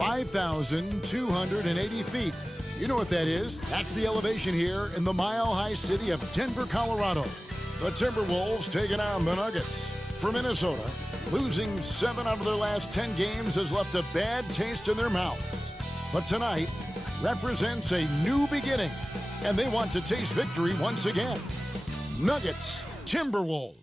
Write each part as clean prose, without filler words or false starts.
5,280 feet. You know what that is? That's the elevation here in the mile-high city of Denver, Colorado. The Timberwolves taking on the Nuggets. For Minnesota, losing 7 out of their last 10 games has left a bad taste in their mouths. But tonight represents a new beginning, and they want to taste victory once again. Nuggets, Timberwolves.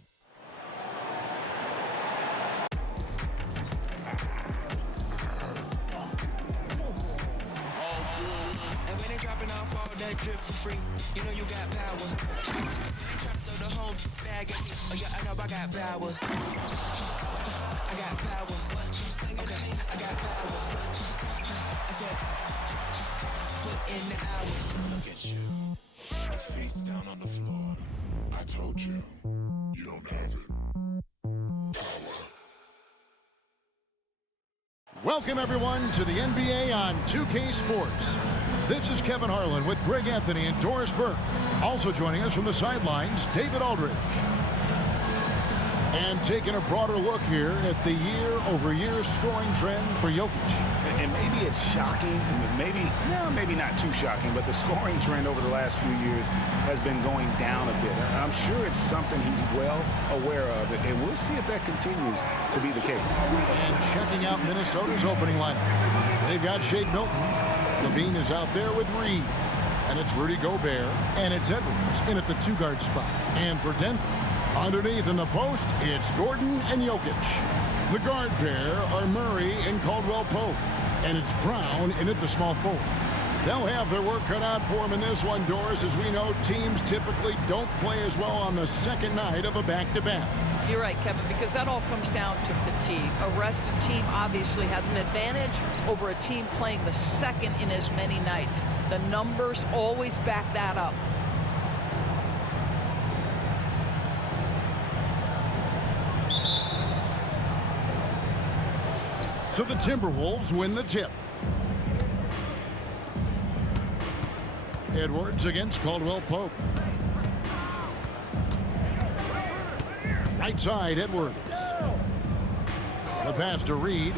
Drip for free, you know you got power. Try to throw the whole bag at me. Oh yeah, I know I got power. I got power. Okay, I got power. I said, put in the hours. Look at you, face down on the floor. I told you, you don't have it. Power. Welcome everyone to the NBA on 2K Sports. This is Kevin Harlan with Greg Anthony and Doris Burke. Also joining us from the sidelines, David Aldridge. And taking a broader look here at the year-over-year scoring trend for Jokic. And maybe it's shocking, maybe not too shocking, but the scoring trend over the last few years has been going down a bit. I'm sure it's something he's well aware of, and we'll see if that continues to be the case. And checking out Minnesota's opening lineup. They've got Shake Milton. Levine is out there with Reed. And it's Rudy Gobert. And it's Edwards in at the 2-guard spot. And for Denver, underneath in the post, it's Gordon and Jokic. The guard pair are Murray and Caldwell Pope. And it's Brown in at the small forward. They'll have their work cut out for them in this one, Doris. As we know, teams typically don't play as well on the second night of a back-to-back. You're right, Kevin, because that all comes down to fatigue. A rested team obviously has an advantage over a team playing the second in as many nights. The numbers always back that up. So the Timberwolves win the tip. Edwards against Caldwell Pope. Right side, Edwards. The pass to Reed.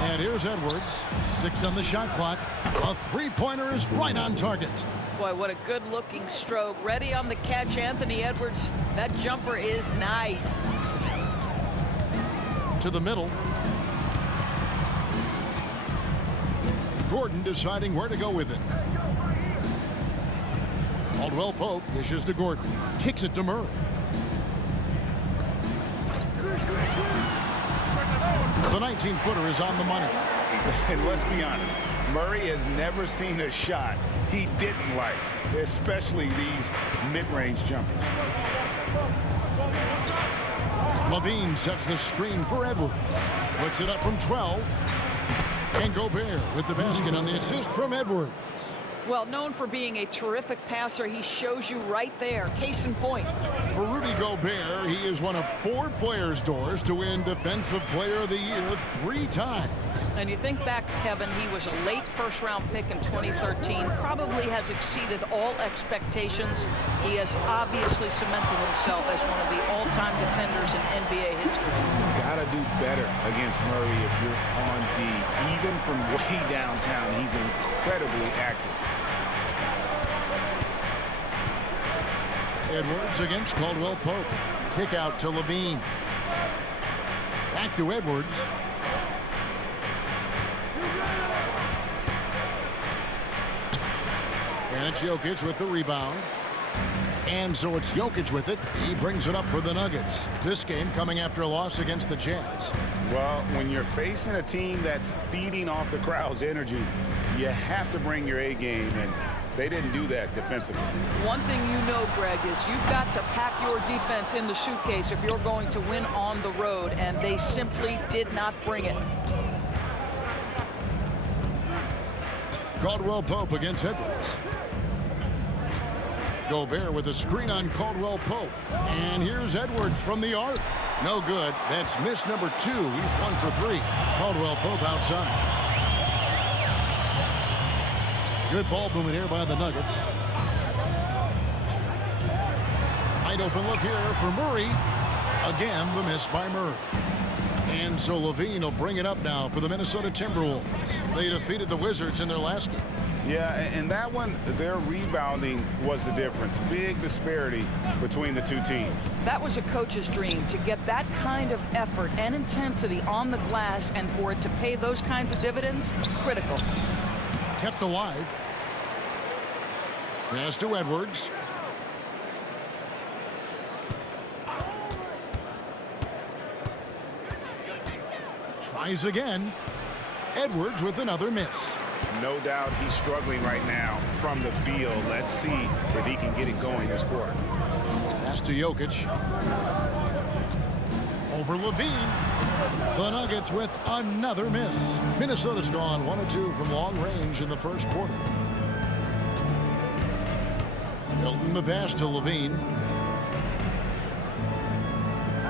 And here's Edwards. 6 on the shot clock. A three-pointer is right on target. Boy, what a good-looking stroke. Ready on the catch, Anthony Edwards. That jumper is nice. To the middle. Gordon deciding where to go with it. Caldwell Pope dishes to Gordon. Kicks it to Murray. The 19-footer is on the money. And let's be honest, Murray has never seen a shot he didn't like, especially these mid-range jumpers. Levine sets the screen for Edwards. Puts it up from 12. And Gobert with the basket on the assist from Edwards. Well, known for being a terrific passer, he shows you right there. Case in point. For Rudy Gobert, he is one of 4 players, Doris, to win Defensive Player of the Year 3 times. And you think back, Kevin, he was a late first-round pick in 2013. Probably has exceeded all expectations. He has obviously cemented himself as one of the all-time defenders in NBA history. You gotta do better against Murray if you're on D. Even from way downtown, he's incredibly accurate. Edwards against Caldwell Pope. Kick out to Levine. Back to Edwards. And it's Jokic with the rebound. And so it's Jokic with it. He brings it up for the Nuggets. This game coming after a loss against the Jazz. Well, when you're facing a team that's feeding off the crowd's energy, you have to bring your A game, and they didn't do that defensively. One thing you know, Greg, is you've got to pack your defense in the suitcase if you're going to win on the road, and they simply did not bring it. Caldwell Pope against Edwards. Gobert with a screen on Caldwell Pope. And here's Edwards from the arc. No good. That's miss number 2. He's 1 for 3. Caldwell Pope outside. Good ball movement here by the Nuggets. Wide open look here for Murray. Again, the miss by Murray. And so Levine will bring it up now for the Minnesota Timberwolves. They defeated the Wizards in their last game. Yeah, and that one, their rebounding was the difference. Big disparity between the two teams. That was a coach's dream, to get that kind of effort and intensity on the glass, and for it to pay those kinds of dividends, critical. Kept alive. Pass to Edwards. Tries again. Edwards with another miss. No doubt he's struggling right now from the field. Let's see if he can get it going this quarter. Pass to Jokic. Over Levine. The Nuggets with another miss. Minnesota's gone 1 of 2 from long range in the first quarter. Milton the pass to Levine.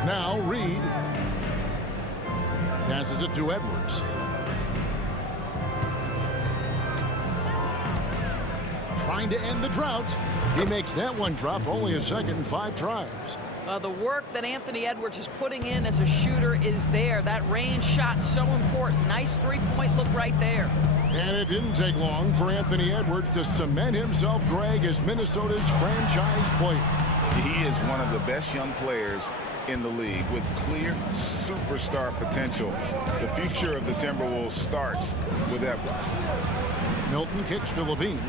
Now Reed. Passes it to Edwards. Trying to end the drought. He makes that one drop, only a second in 5 tries. The work that Anthony Edwards is putting in as a shooter is there. That range shot so important. Nice three-point look right there. And it didn't take long for Anthony Edwards to cement himself, Greg, as Minnesota's franchise player. He is one of the best young players in the league with clear superstar potential. The future of the Timberwolves starts with Edwards. Milton kicks to Levine.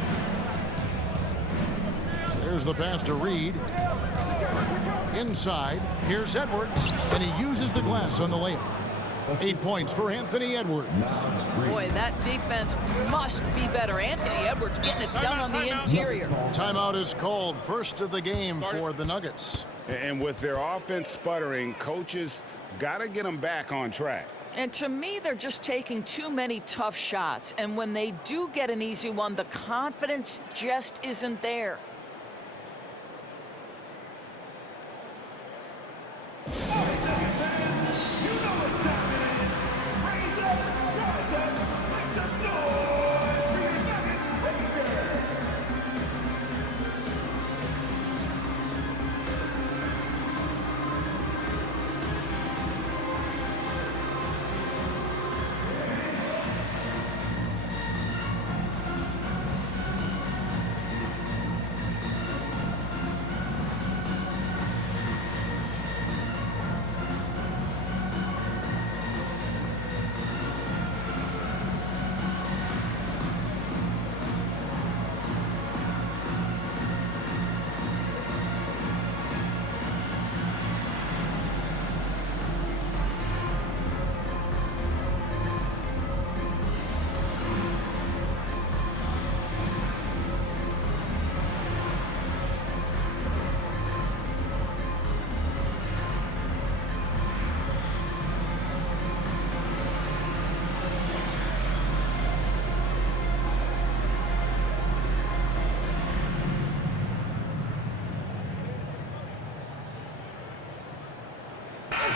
There's the pass to Reed. Inside, here's Edwards, and he uses the glass on the layup. 8 points for Anthony Edwards. Boy, that defense must be better. Anthony Edwards getting it done on the interior. Timeout is called. First of the game for the Nuggets. And with their offense sputtering, coaches got to get them back on track. And to me, they're just taking too many tough shots. And when they do get an easy one, the confidence just isn't there.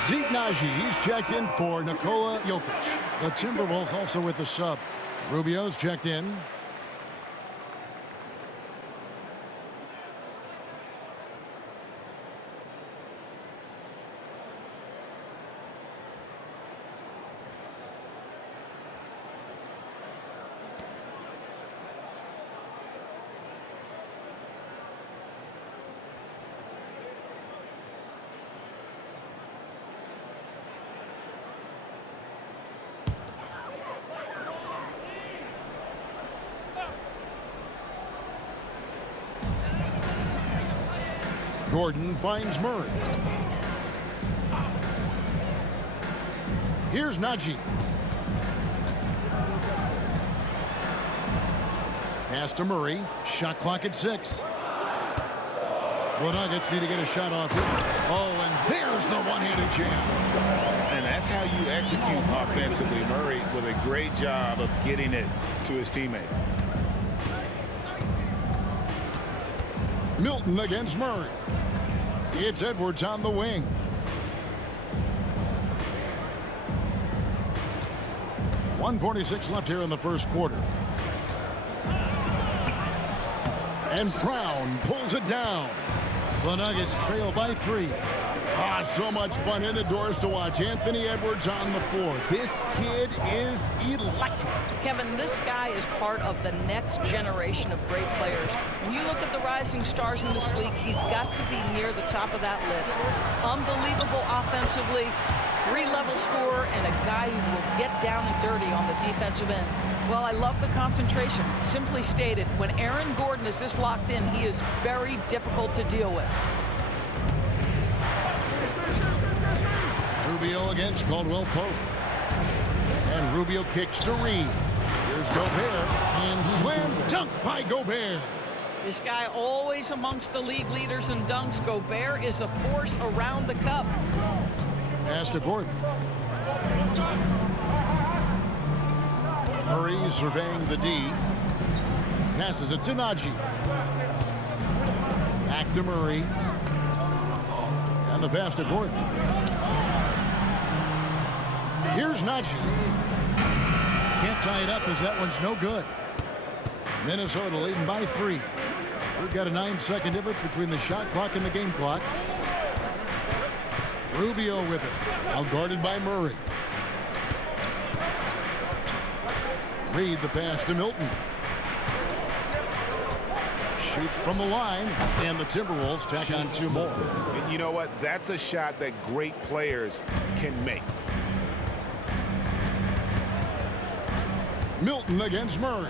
Zeke Naji, he's checked in for Nikola Jokic. The Timberwolves also with the sub. Rubio's checked in. Gordon finds Murray. Here's Naji. Pass to Murray. Shot clock at 6. The Nuggets need to get a shot off here. Oh, and there's the one-handed jam. And that's how you execute offensively. Murray with a great job of getting it to his teammate. Milton against Murray. It's Edwards on the wing. .146 left here in the first quarter. And Brown pulls it down. The Nuggets trail by 3. So much fun indoors to watch. Anthony Edwards on the floor. This kid is electric. Kevin, this guy is part of the next generation of great players. When you look at the rising stars in this league, he's got to be near the top of that list. Unbelievable offensively, three-level scorer, and a guy who will get down and dirty on the defensive end. Well, I love the concentration. Simply stated, when Aaron Gordon is this locked in, he is very difficult to deal with. Rubio against Caldwell Pope. And Rubio kicks to Reed. Here's Gobert. And slam dunk by Gobert. This guy always amongst the league leaders in dunks. Gobert is a force around the cup. Pass to Gordon. Murray surveying the D. Passes it to Najee. Back to Murray. And the pass to Gordon. Here's Najee. Can't tie it up as that one's no good. Minnesota leading by 3. We've got a 9-second difference between the shot clock and the game clock. Rubio with it. Now guarded by Murray. Reed the pass to Milton. Shoots from the line, and the Timberwolves tack on 2 more. And you know what? That's a shot that great players can make. Milton against Murray.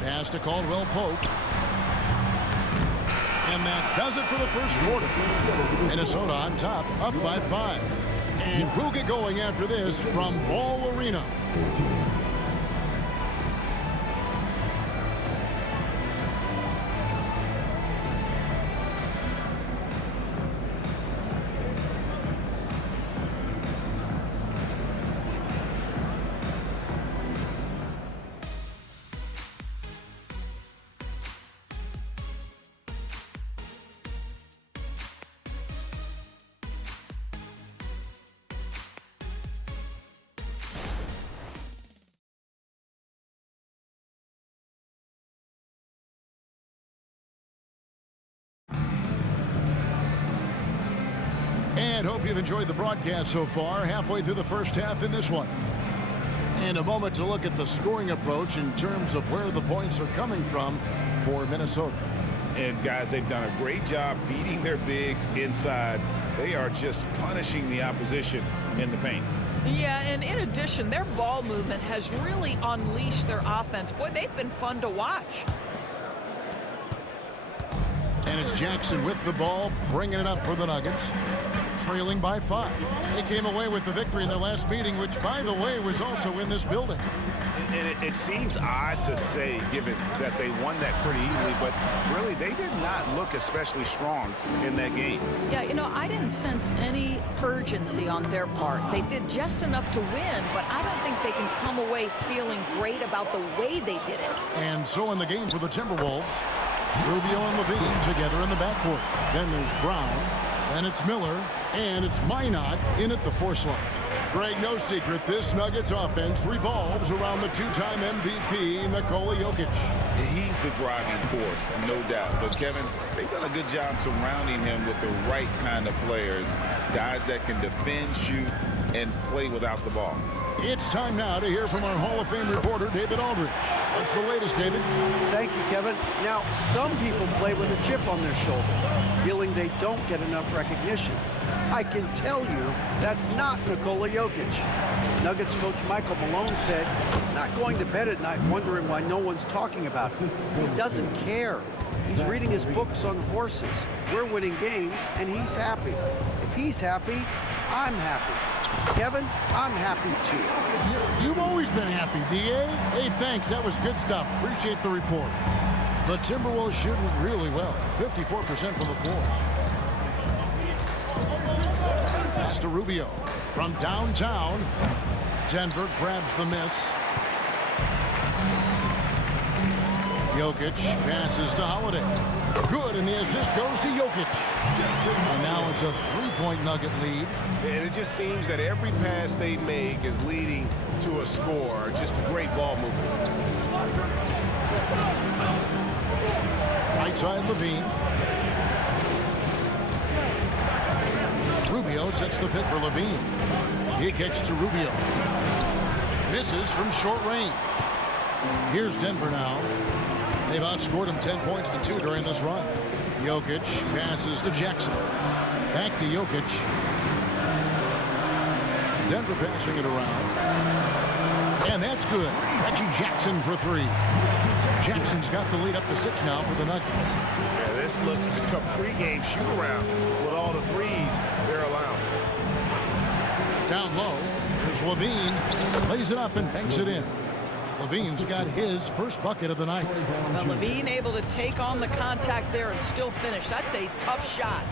Pass to Caldwell Pope. And that does it for the first quarter. Minnesota on top, up by 5. And we'll get going after this from Ball Arena. And hope you've enjoyed the broadcast so far. Halfway through the first half in this one. And a moment to look at the scoring approach in terms of where the points are coming from for Minnesota. And guys, they've done a great job feeding their bigs inside. They are just punishing the opposition in the paint. Yeah, and in addition, their ball movement has really unleashed their offense. Boy, they've been fun to watch. And it's Jackson with the ball, bringing it up for the Nuggets. Trailing by 5. They came away with the victory in their last meeting, which, by the way, was also in this building. And it seems odd to say, given that they won that pretty easily, but really, they did not look especially strong in that game. Yeah, you know, I didn't sense any urgency on their part. They did just enough to win, but I don't think they can come away feeling great about the way they did it. And so in the game for the Timberwolves, Rubio and Levine together in the backcourt. Then there's Brown, then it's Miller, and it's Minot in at the 4 slot. Greg, no secret, this Nuggets offense revolves around the 2-time MVP, Nikola Jokic. He's the driving force, no doubt. But, Kevin, they've done a good job surrounding him with the right kind of players, guys that can defend, shoot, and play without the ball. It's time now to hear from our Hall of Fame reporter, David Aldridge. What's the latest, David? Thank you, Kevin. Now, some people play with a chip on their shoulder, feeling they don't get enough recognition. I can tell you that's not Nikola Jokic. Nuggets coach Michael Malone said he's not going to bed at night wondering why no one's talking about him. He doesn't care. He's reading his books on horses. We're winning games, and he's happy. If he's happy, I'm happy. Kevin, I'm happy too. You've always been happy, D.A. Hey, thanks. That was good stuff. Appreciate the report. The Timberwolves shooting it really well. 54% from the floor. Pass to Rubio. From downtown, Denver grabs the miss. Jokic passes to Holiday. Good, and the assist goes to Jokic. And now it's a 3-point Nugget lead. And it just seems that every pass they make is leading to a score. Just great ball movement. Right side, Levine. Rubio sets the pick for Levine. He kicks to Rubio. Misses from short range. Here's Denver now. They've outscored him 10 points to 2 during this run. Jokic passes to Jackson. Back to Jokic. Denver passing it around. And that's good. Reggie Jackson for 3. Jackson's got the lead up to 6 now for the Nuggets. Yeah, this looks like a pregame shoot-around with all the threes they're allowing. Down low, there's Levine. Lays it up and banks it in. Levine's got his first bucket of the night. Well, Levine able to take on the contact there and still finish. That's a tough shot.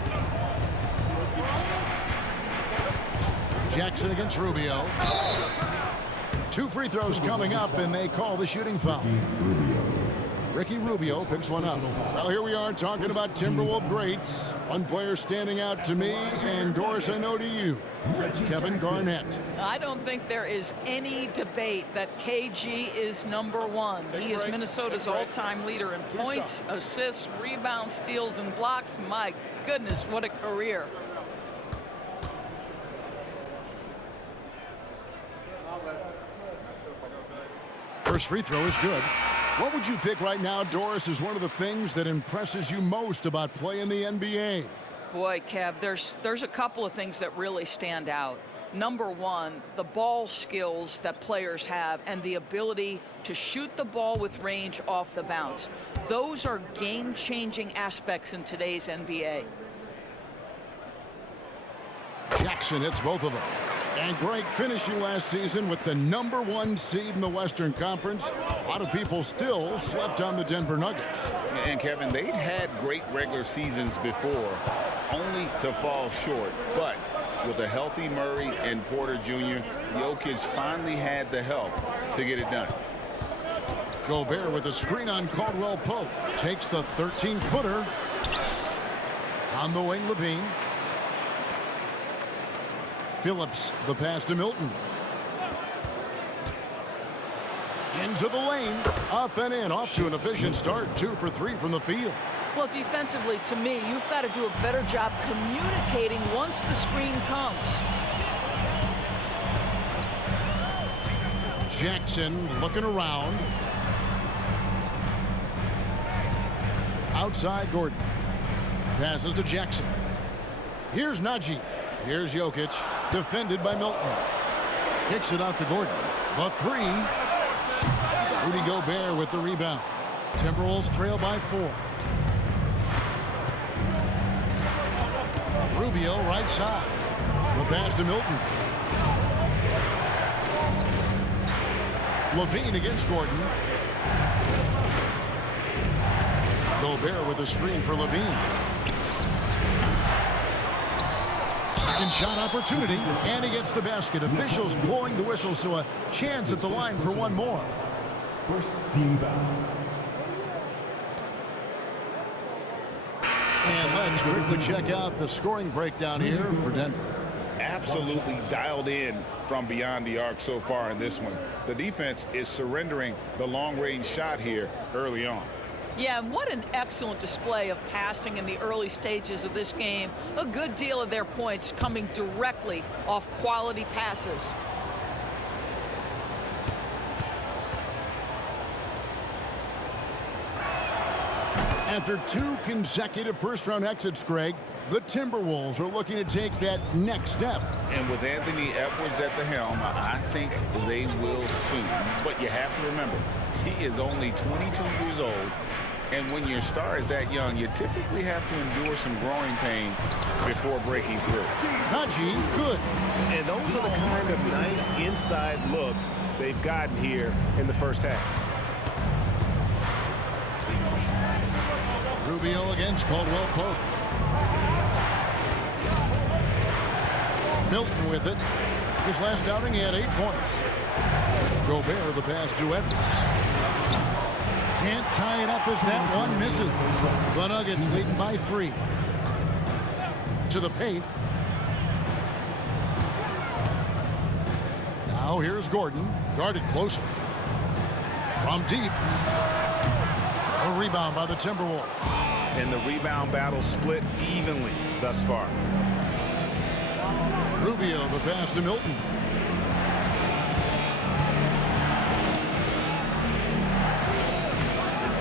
Jackson against Rubio. 2 free throws coming up, and they call the shooting foul. Ricky Rubio picks one up. Well, here we are talking about Timberwolves greats. One player standing out to me, and Doris, I know to you. That's Kevin Garnett. I don't think there is any debate that KG is #1. He is Minnesota's all-time leader in points, assists, rebounds, steals, and blocks. My goodness, what a career. First free throw is good. What would you pick right now, Doris, is one of the things that impresses you most about playing the NBA? Boy, Kev, there's a couple of things that really stand out. Number one, the ball skills that players have and the ability to shoot the ball with range off the bounce. Those are game-changing aspects in today's NBA. Jackson hits both of them. And Greg finishing last season with the #1 seed in the Western Conference. A lot of people still slept on the Denver Nuggets. And Kevin, they'd had great regular seasons before, only to fall short. But with a healthy Murray and Porter Jr., Jokic finally had the help to get it done. Gobert with a screen on Caldwell Pope. Takes the 13-footer. On the wing, Levine. Phillips, the pass to Milton. Into the lane. Up and in. Off to an efficient start. 2 for 3 from the field. Well, defensively, to me, you've got to do a better job communicating once the screen comes. Jackson looking around. Outside Gordon. Passes to Jackson. Here's Najee. Here's Jokic. Defended by Milton. Kicks it out to Gordon. The 3. Rudy Gobert with the rebound. Timberwolves trail by 4. Rubio right side. The pass to Milton. Levine against Gordon. Gobert with a screen for Levine. Second shot opportunity, and he gets the basket. Officials blowing the whistle, so a chance at the line for one more. First team foul. And let's quickly check out the scoring breakdown here for Denver. Absolutely dialed in from beyond the arc so far in this one. The defense is surrendering the long-range shot here early on. Yeah, and what an excellent display of passing in the early stages of this game. A good deal of their points coming directly off quality passes. After 2 consecutive first-round exits, Greg, the Timberwolves are looking to take that next step. And with Anthony Edwards at the helm, I think they will soon. But you have to remember, he is only 22 years old. And when your star is that young, you typically have to endure some growing pains before breaking through. Najee, good. And those are the kind of nice inside looks they've gotten here in the first half. Rubio against Caldwell Pope. Milton with it. His last outing, he had 8 points. Gobert the pass to Edwards. Can't tie it up as that one misses. The Nuggets leading by 3. To the paint. Now here's Gordon. Guarded closely. From deep. A rebound by the Timberwolves. And the rebound battle split evenly thus far. Rubio, the pass to Milton.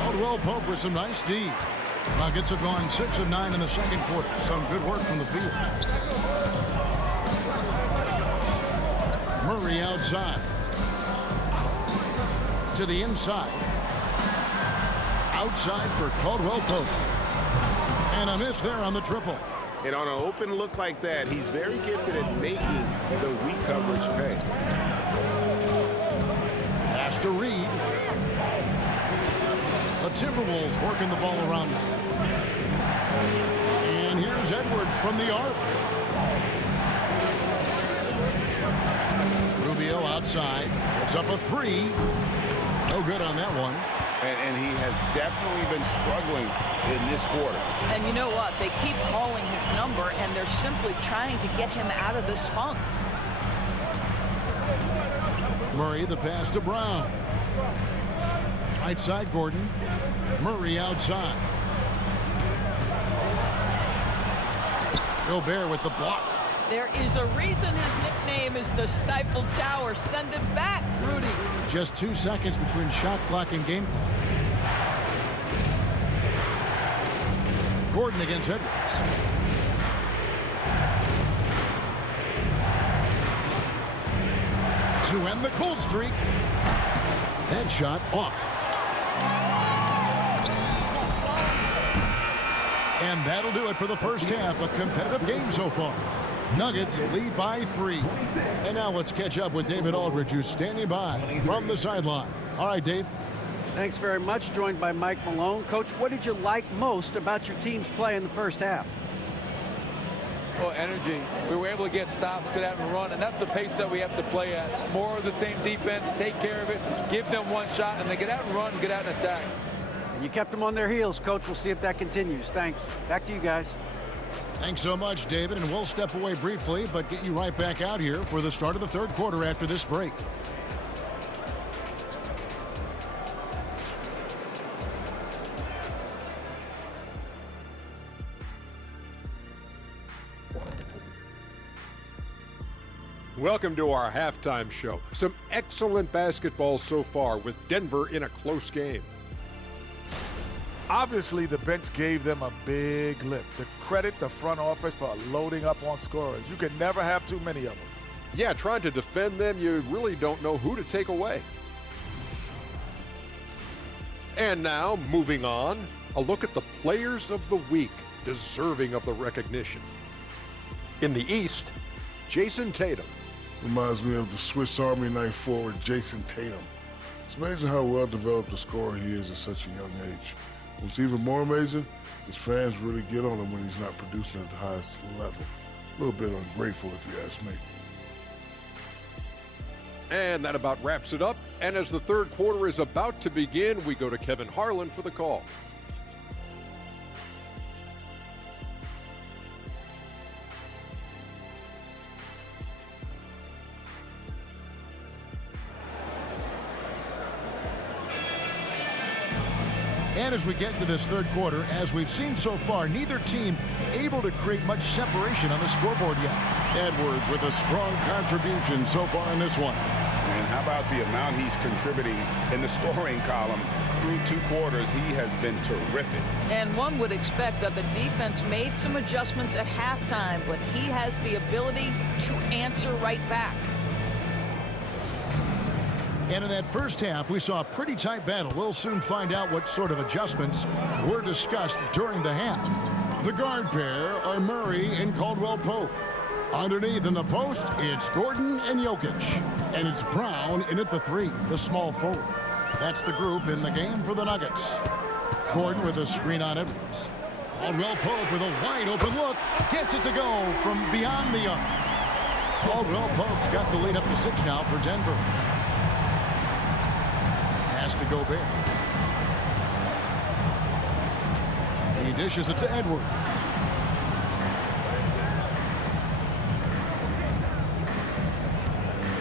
Caldwell Pope with some nice D. Nuggets have gone 6 of 9 in the second quarter. Some good work from the field. Murray outside. To the inside. Outside for Caldwell Pope. And a miss there on the triple. And on an open look like that, he's very gifted at making the weak coverage pay. Pass to Reed. The Timberwolves working the ball around now. And here's Edwards from the arc. Rubio outside. Puts up a three. No good on that one. And he has definitely been struggling in this quarter. And you know what? They keep calling his number, and they're simply trying to get him out of this funk. Murray, the pass to Brown. Right side, Gordon. Murray outside. Gobert with the block. There is a reason his nickname is the Stifle Tower. Send it back, Rudy. Just 2 seconds between shot clock and game clock. Gordon against Edwards. To end the cold streak. Headshot off. And that'll do it for the first half. A competitive game so far. Nuggets lead by 3. And now let's catch up with David Aldridge, who's standing by from the sideline. All right, Dave. Thanks very much. Joined by Mike Malone. Coach, what did you like most about your team's play in the first half? Well, energy. We were able to get stops, get out and run, and that's the pace that we have to play at. More of the same defense, take care of it, give them one shot, and they get out and run and get out and attack. And you kept them on their heels, Coach. We'll see if that continues. Thanks. Back to you guys. Thanks so much, David, and we'll step away briefly, but get you right back out here for the start of the third quarter after this break. Welcome to our halftime show. Some excellent basketball so far with Denver in a close game. Obviously, the bench gave them a big lift. To credit the front office for loading up on scorers. You can never have too many of them. Yeah, trying to defend them, you really don't know who to take away. And now, moving on, a look at the players of the week deserving of the recognition. In the East, Jason Tatum. Reminds me of the Swiss Army knife forward Jason Tatum. It's amazing how well developed a scorer he is at such a young age. What's even more amazing, his fans really get on him when he's not producing at the highest level. A little bit ungrateful if you ask me. And that about wraps it up. And as the third quarter is about to begin, we go to Kevin Harlan for the call. And as we get into this third quarter, as we've seen so far, neither team able to create much separation on the scoreboard yet. Edwards with a strong contribution so far in this one. And how about the amount he's contributing in the scoring column? Through 2 quarters, he has been terrific. And one would expect that the defense made some adjustments at halftime, but he has the ability to answer right back. And in that first half, we saw a pretty tight battle. We'll soon find out what sort of adjustments were discussed during the half. The guard pair are Murray and Caldwell Pope. Underneath in the post, it's Gordon and Jokic. And it's Brown in at the 3, the small forward. That's the group in the game for the Nuggets. Gordon with a screen on Edwards. Caldwell Pope with a wide open look. Gets it to go from beyond the arc. Caldwell Pope's got the lead up to 6 now for Denver. To Gobert. He dishes it to Edwards.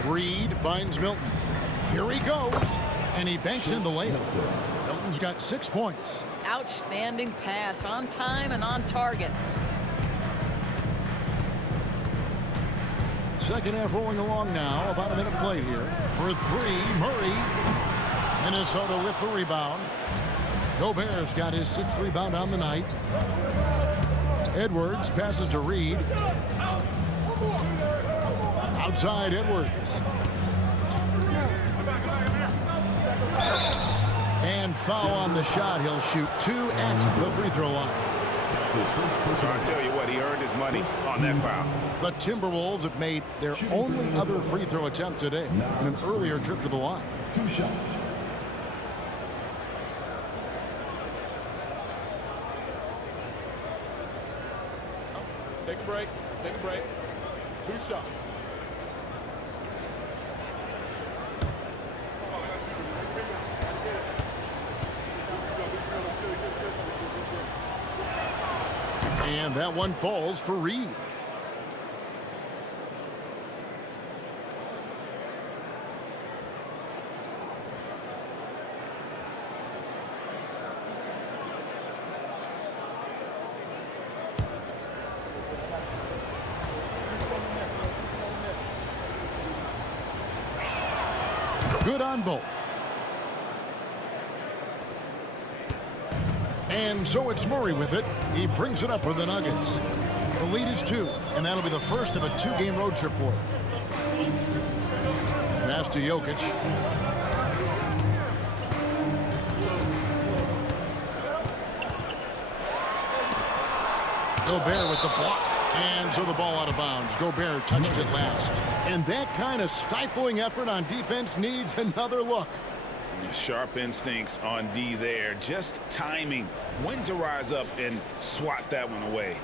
Reed finds Milton. Here he goes. And he banks in the layup. Milton's got 6 points. Outstanding pass, on time and on target. Second half rolling along now. About a minute played here. For three, Murray. Minnesota with the rebound. Gobert's got his 6th rebound on the night. Edwards passes to Reed. Outside Edwards. And foul on the shot. He'll shoot 2 at the free throw line. I'll tell you what, he earned his money on that foul. The Timberwolves have made their only other free throw attempt today in an earlier trip to the line. 2 shots. Take a break. Take a break. 2 shots. And that one falls for Reed. Good on both. And so it's Murray with it. He brings it up for the Nuggets. The lead is 2, and that'll be the first of a 2-game road trip for him. Pass to Jokic. Gobert with the block. And so the ball out of bounds. Gobert touched it last. And that kind of stifling effort on defense needs another look. Sharp instincts on D there. Just timing when to rise up and swat that one away.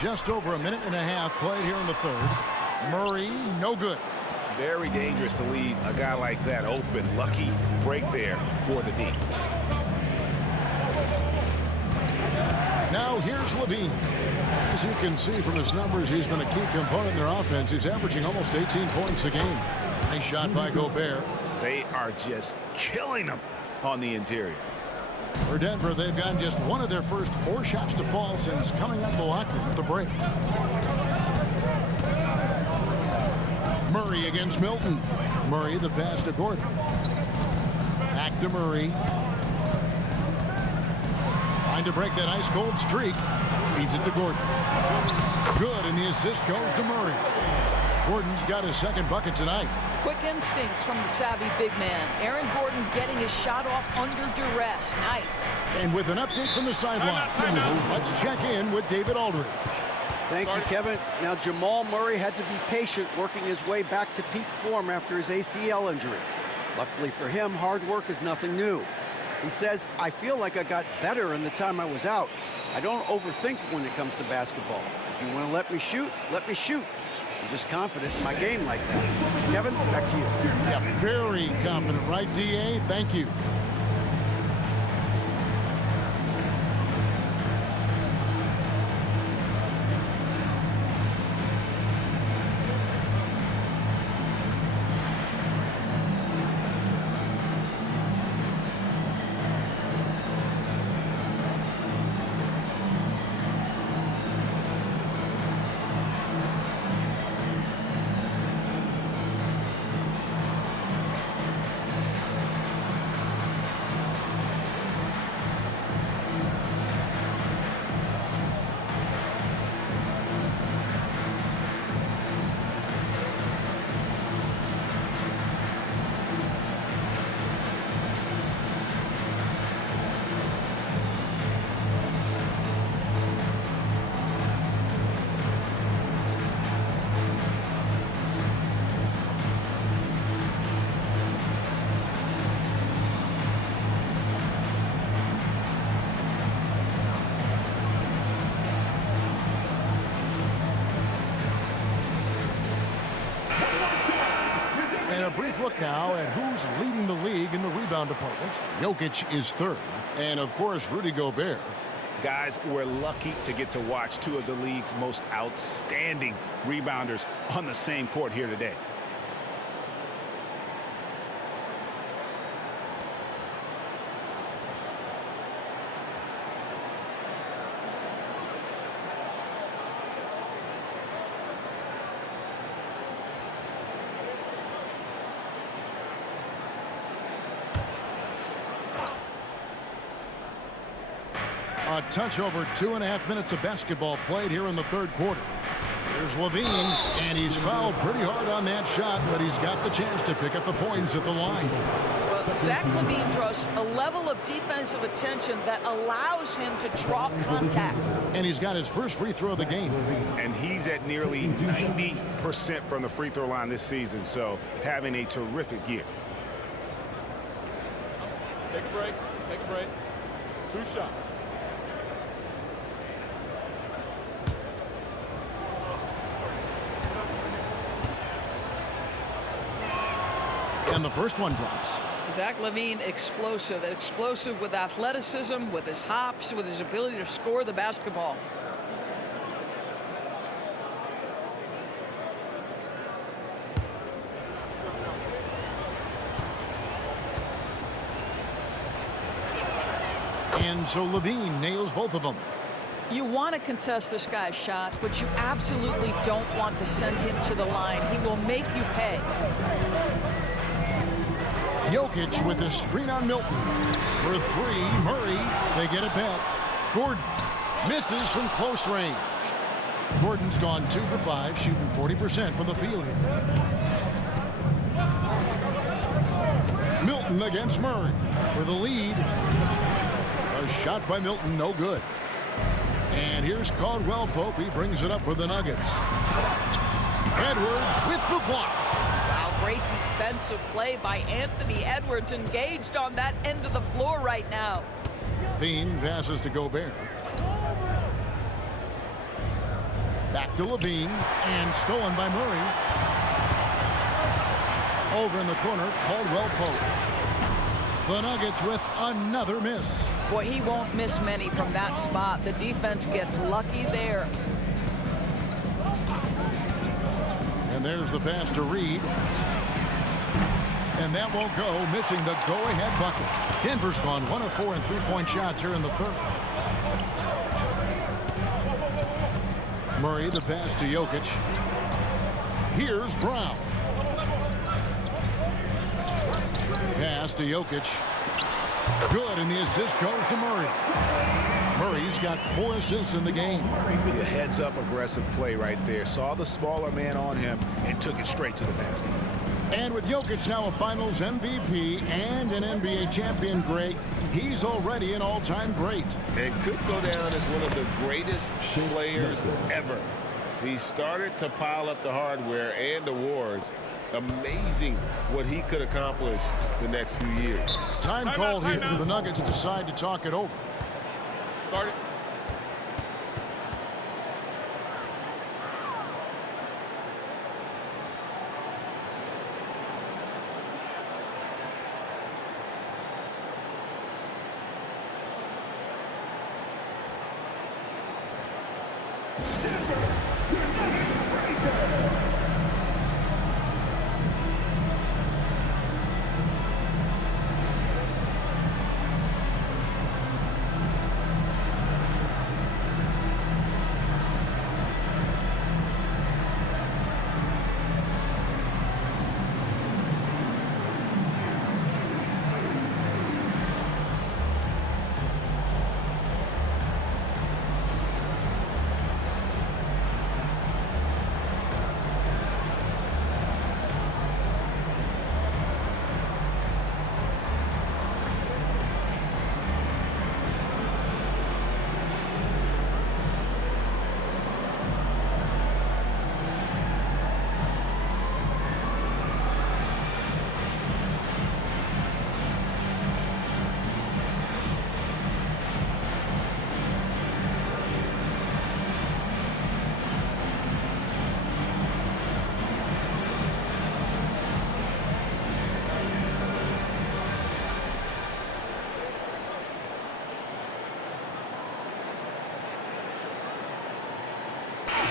Just over a minute and a half played here in the third. Murray, no good. Very dangerous to leave a guy like that open. Lucky break there for the D. Now here's Levine. As you can see from his numbers, he's been a key component in their offense. He's averaging almost 18 points a game. Nice shot by Gobert. They are just killing them on the interior. For Denver, they've gotten just one of their first 4 shots to fall since coming out of the locker room at the break. Murray against Milton. Murray the pass to Gordon. Back to Murray. Trying to break that ice-cold streak. Feeds it to Gordon. Good, and the assist goes to Murray. Gordon's got his 2nd bucket tonight. Quick instincts from the savvy big man. Aaron Gordon getting his shot off under duress. Nice. And with an update from the sideline, let's check in with David Aldridge. Thank you, Kevin. Now, Jamal Murray had to be patient working his way back to peak form after his ACL injury. Luckily for him, hard work is nothing new. He says, I feel like I got better in the time I was out. I don't overthink when it comes to basketball. If you want to let me shoot, let me shoot. I'm just confident in my game like that. Kevin, back to you. Yeah, very confident, right, DA? Thank you. A brief look now at who's leading the league in the rebound department. Jokic is 3rd. And, of course, Rudy Gobert Guys, we're lucky to get to watch two of the league's most outstanding rebounders on the same court here today. A touch over 2.5 minutes of basketball played here in the third quarter. Here's Levine, and he's fouled pretty hard on that shot, but he's got the chance to pick up the points at the line. Well, Zach LaVine draws a level of defensive attention that allows him to draw contact. And he's got his first free throw of the game. And he's at nearly 90% from the free throw line this season, so having a terrific year. Take a break. Take a break. 2 shots. And the first one drops. Zach LaVine, explosive with athleticism, with his hops, with his ability to score the basketball. And so Levine nails both of them. You want to contest this guy's shot, but you absolutely don't want to send him to the line. He will make you pay. Jokic with a screen on Milton. For 3, Murray, they get it back. Gordon misses from close range. Gordon's gone 2 for 5, shooting 40% from the field here. Milton against Murray for the lead. A shot by Milton, no good. And here's Caldwell Pope. He brings it up for the Nuggets. Edwards with the block. Wow, great defensive play by Anthony Edwards, engaged on that end of the floor right now. Levine passes to Gobert. Back to Levine, and stolen by Murray. Over in the corner, Caldwell Pope. The Nuggets with another miss. Boy, he won't miss many from that spot. The defense gets lucky there. And there's the pass to Reed. And that won't go, missing the go-ahead bucket. Denver's gone 1 of 4 in three-point shots here in the third. Murray, the pass to Jokic. Here's Brown. Pass to Jokic. Good, and the assist goes to Murray. Murray's got 4 assists in the game. A heads-up aggressive play right there. Saw the smaller man on him and took it straight to the basket. And with Jokic now a Finals MVP and an NBA champion, Greg, he's already an all-time great. And could go down as one of the greatest players ever. He started to pile up the hardware and awards. Amazing what he could accomplish the next few years. Time called here. The Nuggets decide to talk it over. Start it.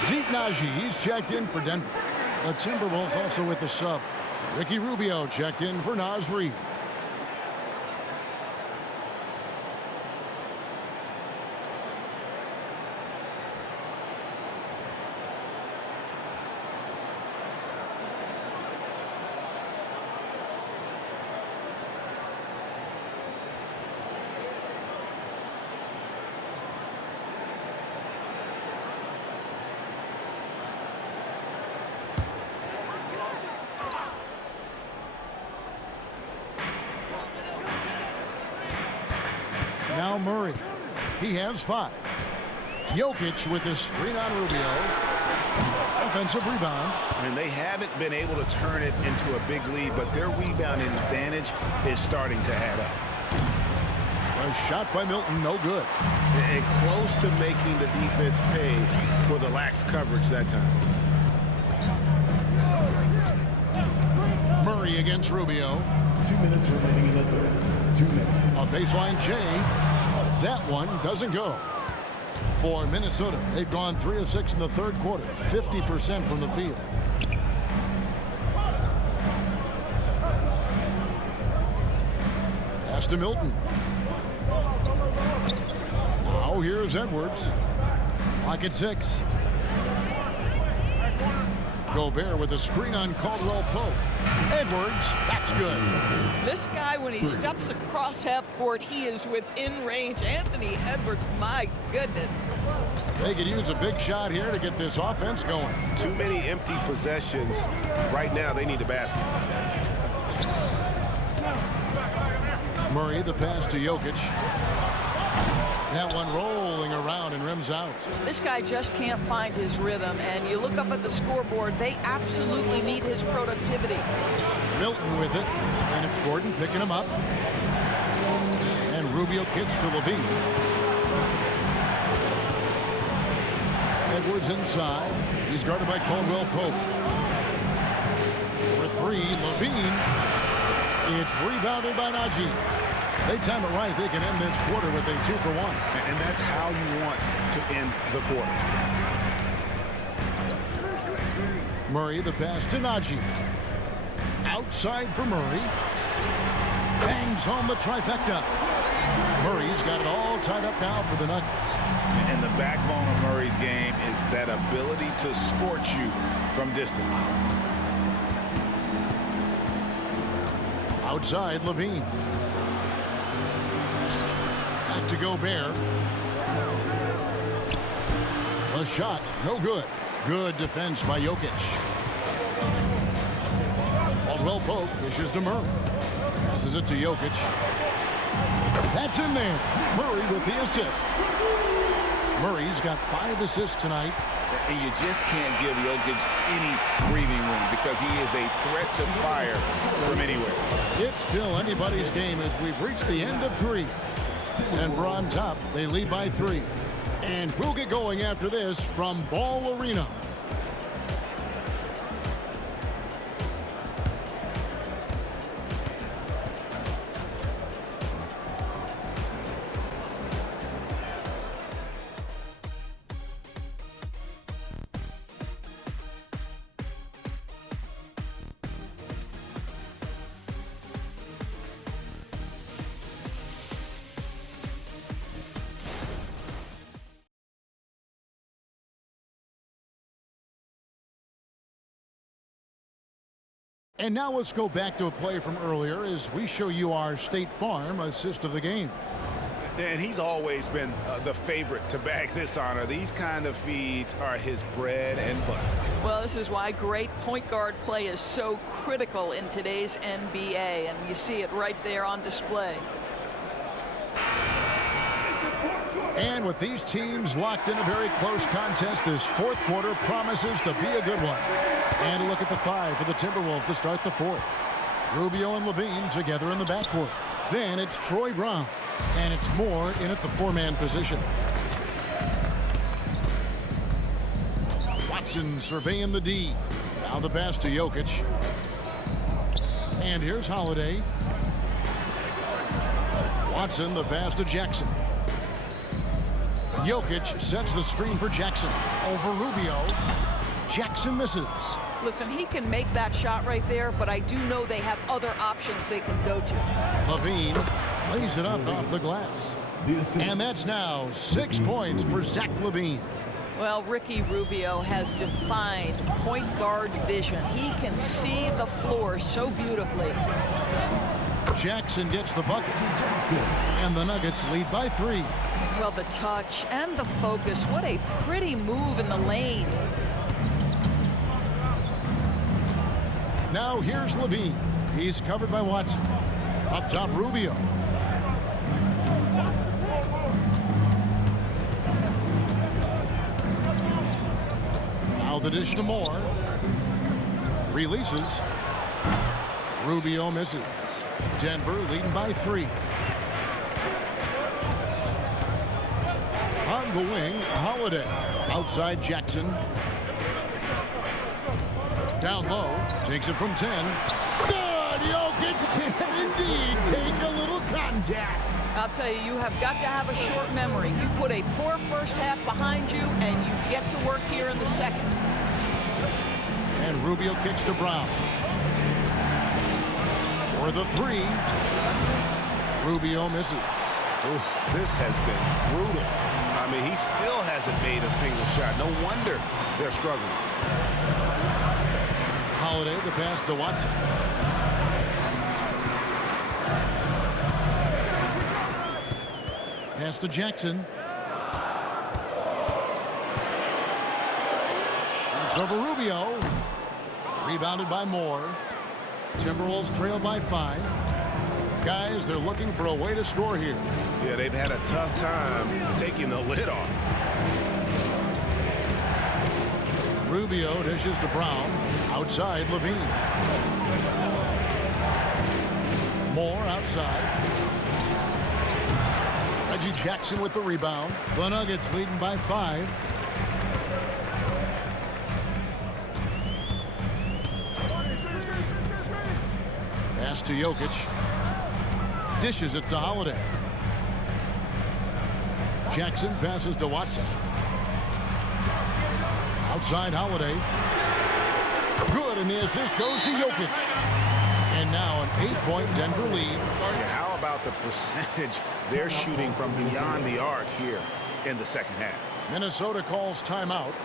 Zeke Naji, he's checked in for Denver. The Timberwolves also with the sub. Ricky Rubio checked in for Naz Reid. Now Murray. He has 5. Jokic with his screen on Rubio. Offensive rebound. And they haven't been able to turn it into a big lead, but their rebounding advantage is starting to add up. A shot by Milton, no good. And close to making the defense pay for the lax coverage that time. Murray against Rubio. 2 minutes remaining in the third. 2 minutes. A baseline J. That one doesn't go. For Minnesota, they've gone 3 of 6 in the third quarter, 50% from the field. Pass to Milton. Now here's Edwards. Lock at 6. Gobert with a screen on Caldwell Pope. Edwards, that's good. This guy, when he steps across half court, he is within range. Anthony Edwards, my goodness. They could use a big shot here to get this offense going. Too many empty possessions. Right now, they need a basket. Murray, the pass to Jokic. That one rolling around and rims out. This guy just can't find his rhythm, and you look up at the scoreboard, they absolutely need his productivity. Milton with it, and it's Gordon picking him up. And Rubio kicks to Levine. Edwards inside. He's guarded by Caldwell Pope. For 3, Levine. It's rebounded by Naji. They time it right, they can end this quarter with a 2-for-1. And that's how you want to end the quarter. Murray, the pass to Naji. Outside for Murray. Bangs home the trifecta. Murray's got it all tied up now for the Nuggets. And the backbone of Murray's game is that ability to scorch you from distance. Outside, Levine. Back to Gobert. A shot, no good. Good defense by Jokic. Caldwell Pope dishes to Murray. Passes it to Jokic. That's in there. Murray with the assist. Murray's got 5 assists tonight. And you just can't give Jokic any breathing room because he is a threat to fire from anywhere. It's still anybody's game as we've reached the end of 3. Denver on top. They lead by 3. And we'll get going after this from Ball Arena. And now let's go back to a play from earlier as we show you our State Farm assist of the game. And he's always been the favorite to bag this honor. These kind of feeds are his bread and butter. Well, this is why great point guard play is so critical in today's NBA, and you see it right there on display. And with these teams locked in a very close contest, this 4th quarter promises to be a good one. And a look at the 5 for the Timberwolves to start the 4th. Rubio and Levine together in the backcourt. Then it's Troy Brown. And it's Moore in at the 4-man position. Watson surveying the D. Now the pass to Jokic. And here's Holiday. Watson the pass to Jackson. Jokic sets the screen for Jackson. Over Rubio. Jackson misses. Listen, he can make that shot right there, but I do know they have other options they can go to. LaVine lays it up off the glass. And that's now 6 points for Zach LaVine. Well, Ricky Rubio has defined point guard vision. He can see the floor so beautifully. Jackson gets the bucket. And the Nuggets lead by 3. Well, the touch and the focus. What a pretty move in the lane. Now here's LaVine. He's covered by Watson. Up top, Rubio. Now the dish to Moore. Releases. Rubio misses. Denver leading by 3. On the wing, Holiday. Outside Jackson. Down low, takes it from 10. Good! Jokic can indeed take a little contact. I'll tell you, you have got to have a short memory. You put a poor first half behind you, and you get to work here in the second. And Rubio kicks to Brown. For the 3. Rubio misses. Oof, this has been brutal. I mean, he still hasn't made a single shot. No wonder they're struggling. Holiday, the pass to Watson. Pass to Jackson. Shoots over Rubio. Rebounded by Moore. Timberwolves trail by 5. Guys, they're looking for a way to score here. Yeah, they've had a tough time taking the lid off. Rubio dishes to Brown. Outside, LaVine. Moore outside. Reggie Jackson with the rebound. The Nuggets leading by 5. Pass to Jokic. Dishes it to Holiday. Jackson passes to Watson. Outside Holiday. Good, and the assist goes to Jokic. And now an 8-point Denver lead. Yeah, how about the percentage they're shooting from beyond the arc here in the second half? Minnesota calls timeout.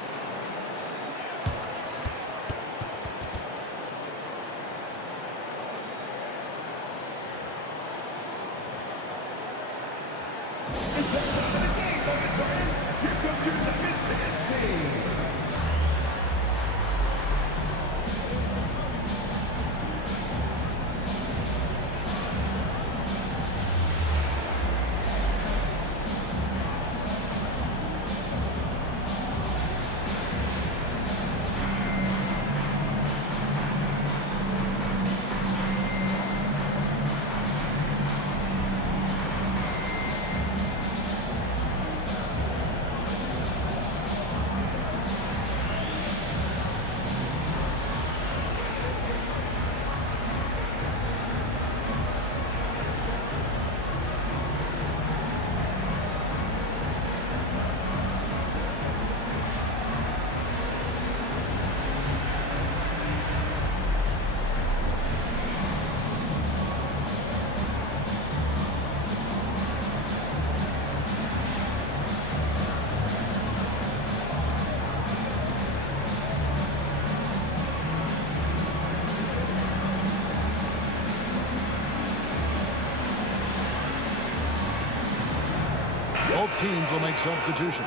Both teams will make substitutions.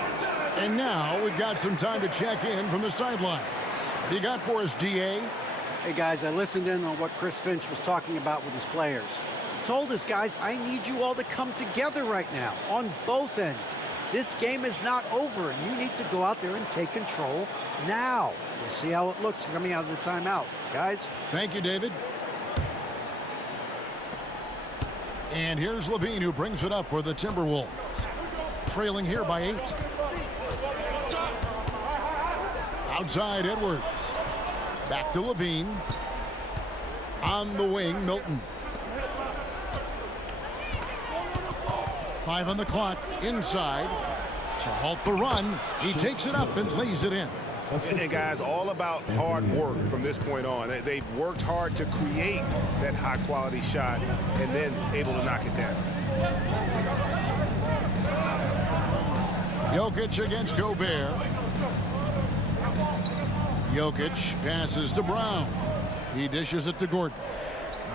And now we've got some time to check in from the sidelines. What do you got for us, DA? Hey, guys, I listened in on what Chris Finch was talking about with his players. He told us, guys, I need you all to come together right now on both ends. This game is not over, and you need to go out there and take control now. We'll see how it looks coming out of the timeout. Guys? Thank you, David. And here's LaVine, who brings it up for the Timberwolves. Trailing here by 8. Outside, Edwards. Back to LaVine. On the wing, Milton. 5 on the clock. Inside. To halt the run, he takes it up and lays it in. And guys, all about hard work from this point on. They've worked hard to create that high-quality shot and then able to knock it down. Jokic against Gobert. Jokic passes to Brown. He dishes it to Gordon.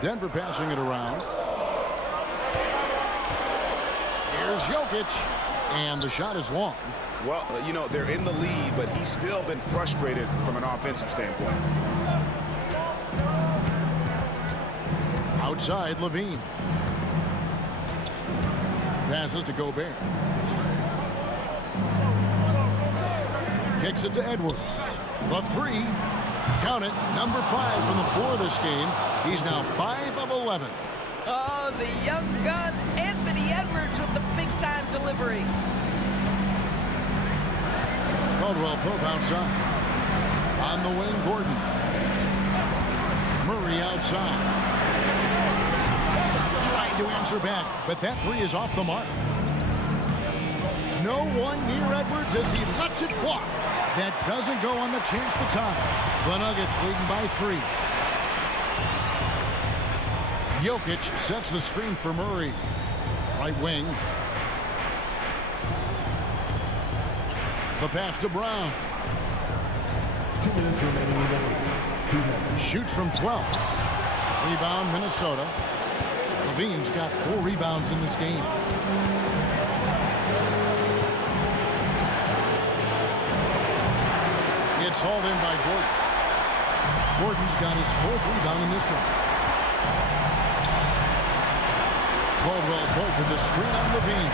Denver passing it around. Here's Jokic, and the shot is long. Well, you know, they're in the lead, but he's still been frustrated from an offensive standpoint. Outside, Levine. Passes to Gobert. Kicks it to Edwards. The three. Count it. Number 5 from the floor this game. He's now 5 of 11. Oh, the young gun, Anthony Edwards with the big-time delivery. Caldwell Pope outside. On the wing, Gordon. Murray outside. Trying to answer back, but that three is off the mark. No one near Edwards as he lets it fly. That doesn't go on the chance to tie. The Nuggets leading by 3. Jokic sets the screen for Murray. Right wing. The pass to Brown. 2 minutes remaining in the game. 2 minutes. Shoots from 12. Rebound, Minnesota. Levine's got 4 rebounds in this game. It's hauled in by Gordon. Gordon's got his 4th rebound in this one. Caldwell Pope with the screen on Levine.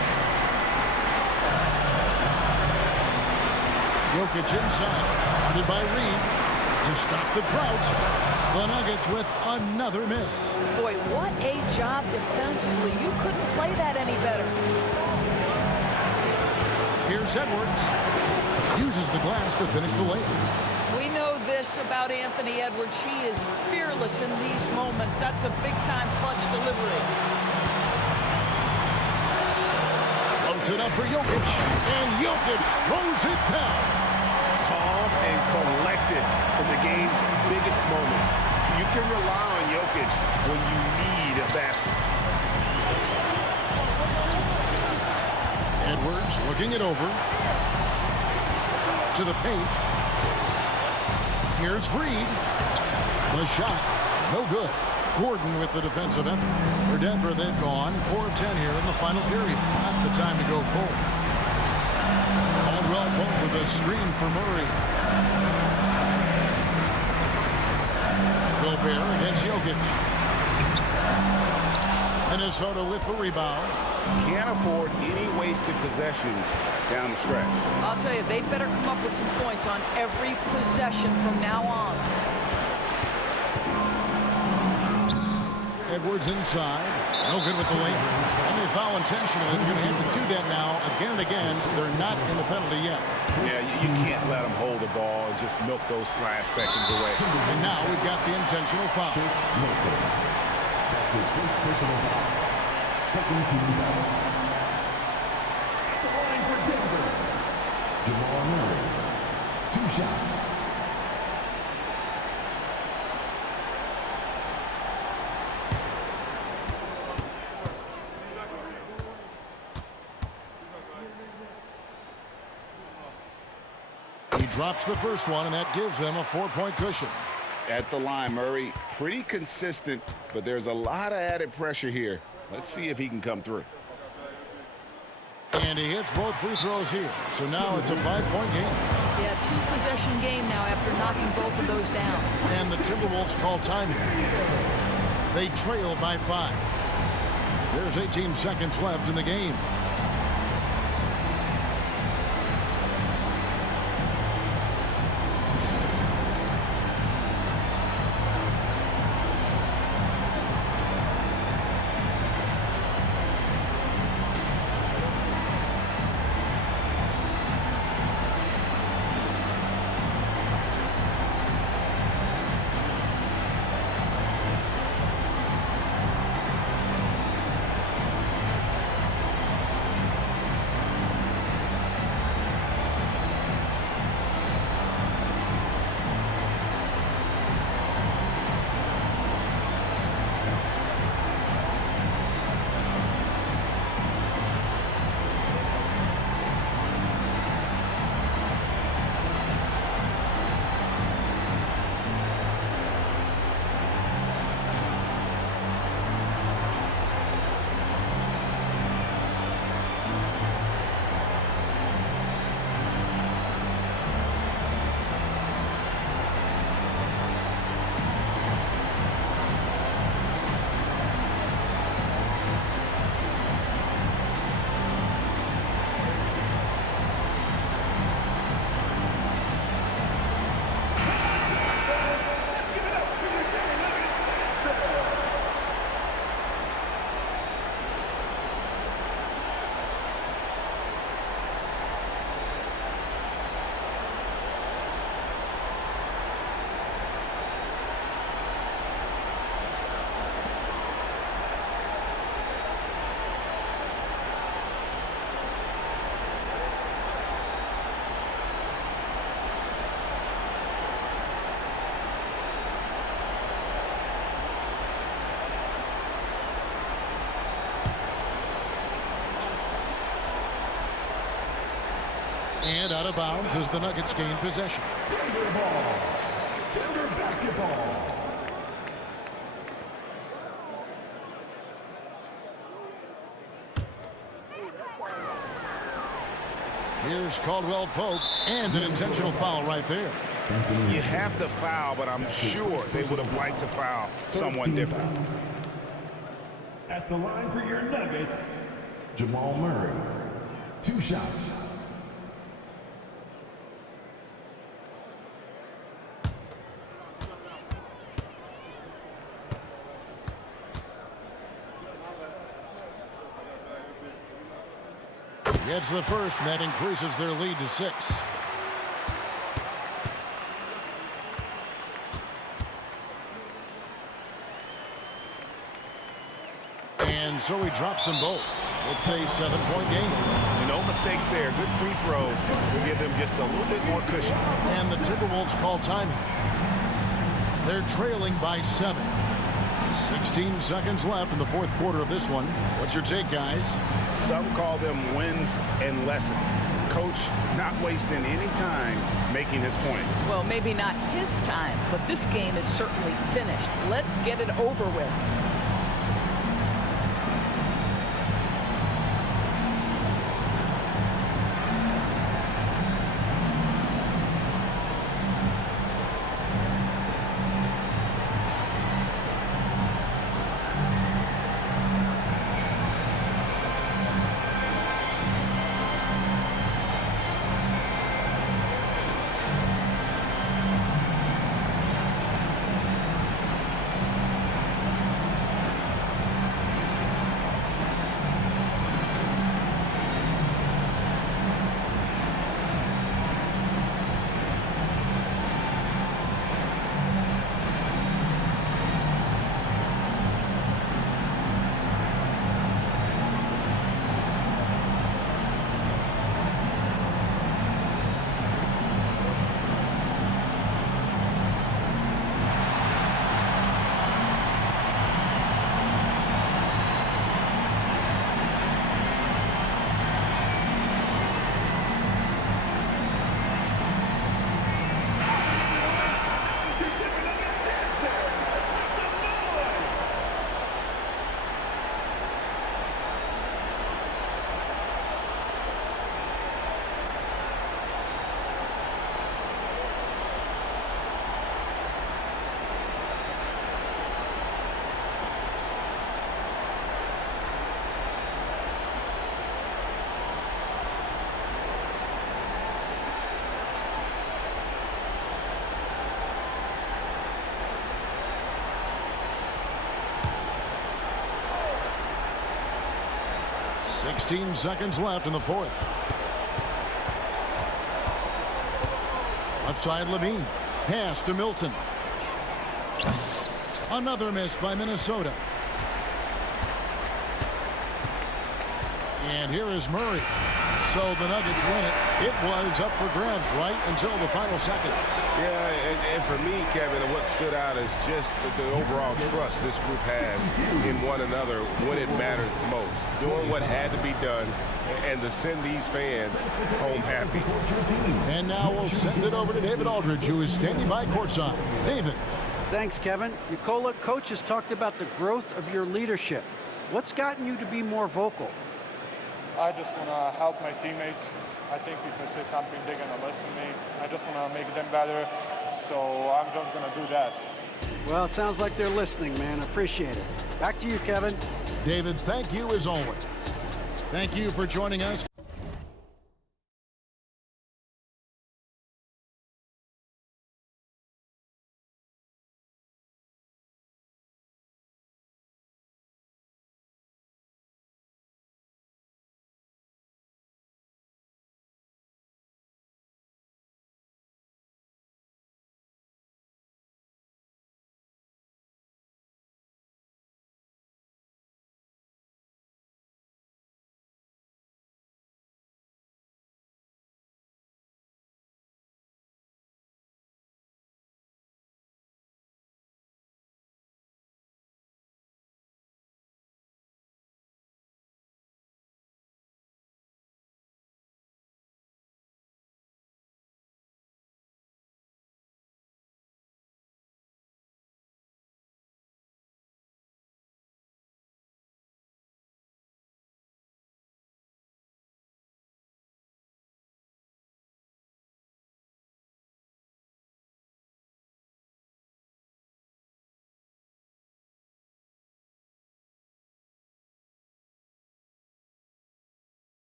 Jokic inside. Guarded by Reed. To stop the drought. The Nuggets with another miss. Boy, what a job defensively. You couldn't play that any better. Here's Edwards. Uses the glass to finish the layup. We know this about Anthony Edwards. He is fearless in these moments. That's a big-time clutch delivery. Floats it up for Jokic. And Jokic throws it down. Calm and collected in the game's biggest moments. You can rely on Jokic when you need a basket. Edwards looking it over. To the paint. Here's Reed. The shot. No good. Gordon with the defensive effort. For Denver, they've gone 4 of 10 here in the final period. Not the time to go cold. Caldwell Pope with a screen for Murray. Gobert against Jokic. Minnesota with the rebound. Can't afford any wasted possessions down the stretch. I'll tell you, they better come up with some points on every possession from now on. Edwards inside. No good with the layup. And they foul intentionally. They're going to have to do that now again and again. They're not in the penalty yet. Yeah, you can't let them hold the ball and just milk those last seconds away. And now we've got the intentional foul. That's his first personal foul. Second team foul. The line for Denver. Jamal Murray. 2 shots. He drops the first one, and that gives them a 4-point cushion. At the line, Murray, pretty consistent, but there's a lot of added pressure here. Let's see if he can come through. And he hits both free throws here. So now it's a 5-point game. Yeah, 2-possession game now after knocking both of those down. And the Timberwolves call time here. They trail by 5. There's 18 seconds left in the game. And out of bounds as the Nuggets gain possession. Denver ball. Denver basketball. Here's Caldwell Pope, and an intentional foul right there. You have to foul, but I'm sure they would have liked to foul someone different. At the line for your Nuggets, Jamal Murray. 2 shots. Gets the first, and that increases their lead to 6. And so he drops them both. It's a 7-point game. No mistakes there. Good free throws to give them just a little bit more cushion. And the Timberwolves call timing. They're trailing by 7. 16 seconds left in the fourth quarter of this one. What's your take, guys? Some call them wins and lessons. Coach not wasting any time making his point. Well, maybe not his time, but this game is certainly finished. Let's get it over with. Sixteen seconds left in the fourth. Left side, Levine. Pass to Milton. Another miss by Minnesota. And here is Murray. So the Nuggets win it. It was up for grabs right until the final seconds. Yeah, and for me, Kevin, what stood out is just the overall trust this group has in one another when it matters most. Doing what had to be done and to send these fans home happy. And now we'll send it over to David Aldridge, who is standing by courtside. David. Thanks, Kevin. Nikola, coach has talked about the growth of your leadership. What's gotten you to be more vocal? I just want to help my teammates. I think if I say something, they're going to listen to me. I just want to make them better, so I'm just going to do that. Well, it sounds like they're listening, man. Appreciate it. Back to you, Kevin. David, thank you as always. Thank you for joining us for